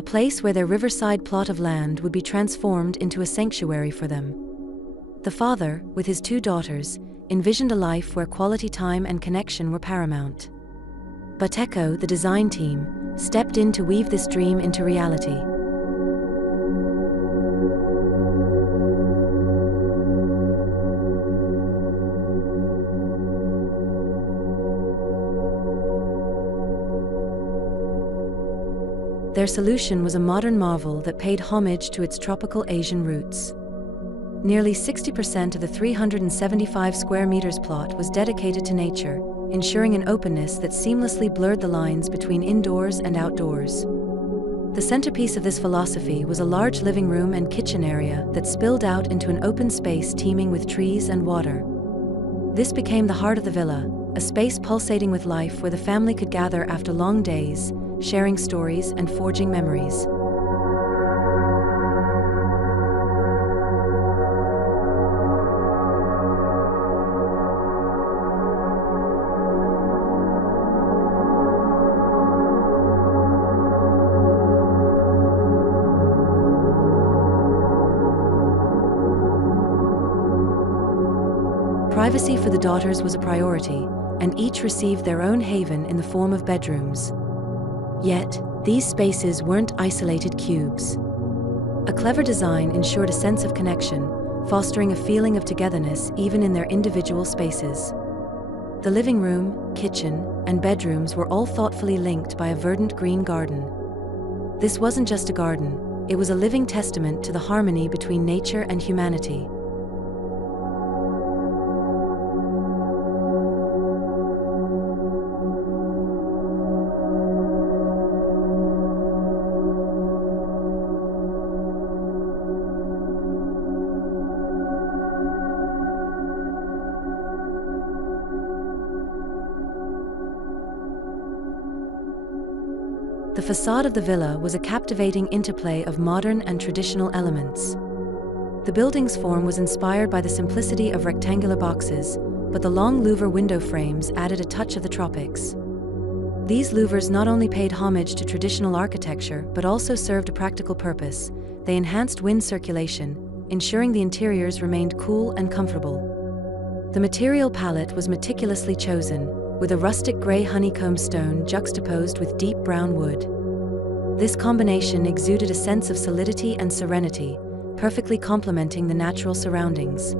a place where their riverside plot of land would be transformed into a sanctuary for them. The father, with his 2 daughters, envisioned a life where quality time and connection were paramount. Butecco, the design team, stepped in to weave this dream into reality. Their solution was a modern marvel that paid homage to its tropical Asian roots. Nearly 60% of the 375 square meters plot was dedicated to nature, ensuring an openness that seamlessly blurred the lines between indoors and outdoors. The centerpiece of this philosophy was a large living room and kitchen area that spilled out into an open space teeming with trees and water. This became the heart of the villa, a space pulsating with life where the family could gather after long days, sharing stories and forging memories. Privacy for the daughters was a priority, and each received their own haven in the form of bedrooms. Yet, these spaces weren't isolated cubes. A clever design ensured a sense of connection, fostering a feeling of togetherness even in their individual spaces. The living room, kitchen, and bedrooms were all thoughtfully linked by a verdant green garden. This wasn't just a garden, it was a living testament to the harmony between nature and humanity. The facade of the villa was a captivating interplay of modern and traditional elements. The building's form was inspired by the simplicity of rectangular boxes, but the long louver window frames added a touch of the tropics. These louvers not only paid homage to traditional architecture, but also served a practical purpose. They enhanced wind circulation, ensuring the interiors remained cool and comfortable. The material palette was meticulously chosen, with a rustic gray honeycomb stone juxtaposed with deep brown wood. This combination exuded a sense of solidity and serenity, perfectly complementing the natural surroundings.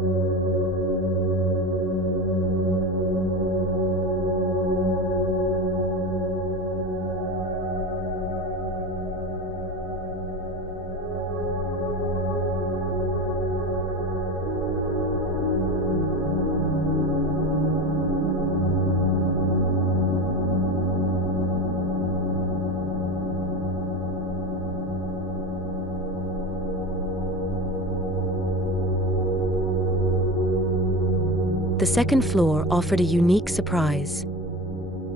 The second floor offered a unique surprise.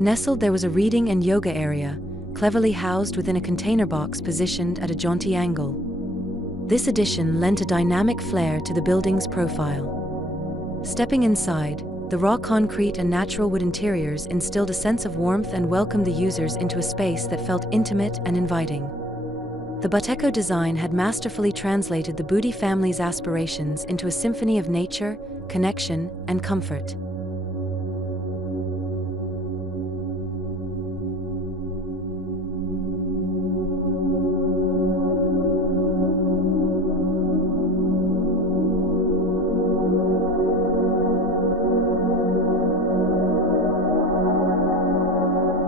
Nestled there was a reading and yoga area, cleverly housed within a container box positioned at a jaunty angle. This addition lent a dynamic flair to the building's profile. Stepping inside, the raw concrete and natural wood interiors instilled a sense of warmth and welcomed the users into a space that felt intimate and inviting. The Butecco design had masterfully translated the Budi family's aspirations into a symphony of nature, connection, and comfort.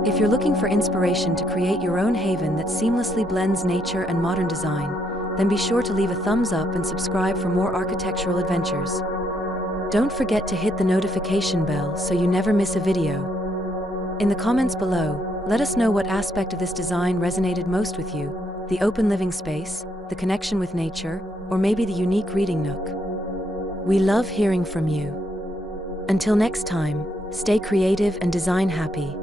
If you're looking for inspiration to create your own haven that seamlessly blends nature and modern design, then be sure to leave a thumbs up and subscribe for more architectural adventures. Don't forget to hit the notification bell so you never miss a video. In the comments below, let us know what aspect of this design resonated most with you: the open living space, the connection with nature, or maybe the unique reading nook. We love hearing from you. Until next time, stay creative and design happy.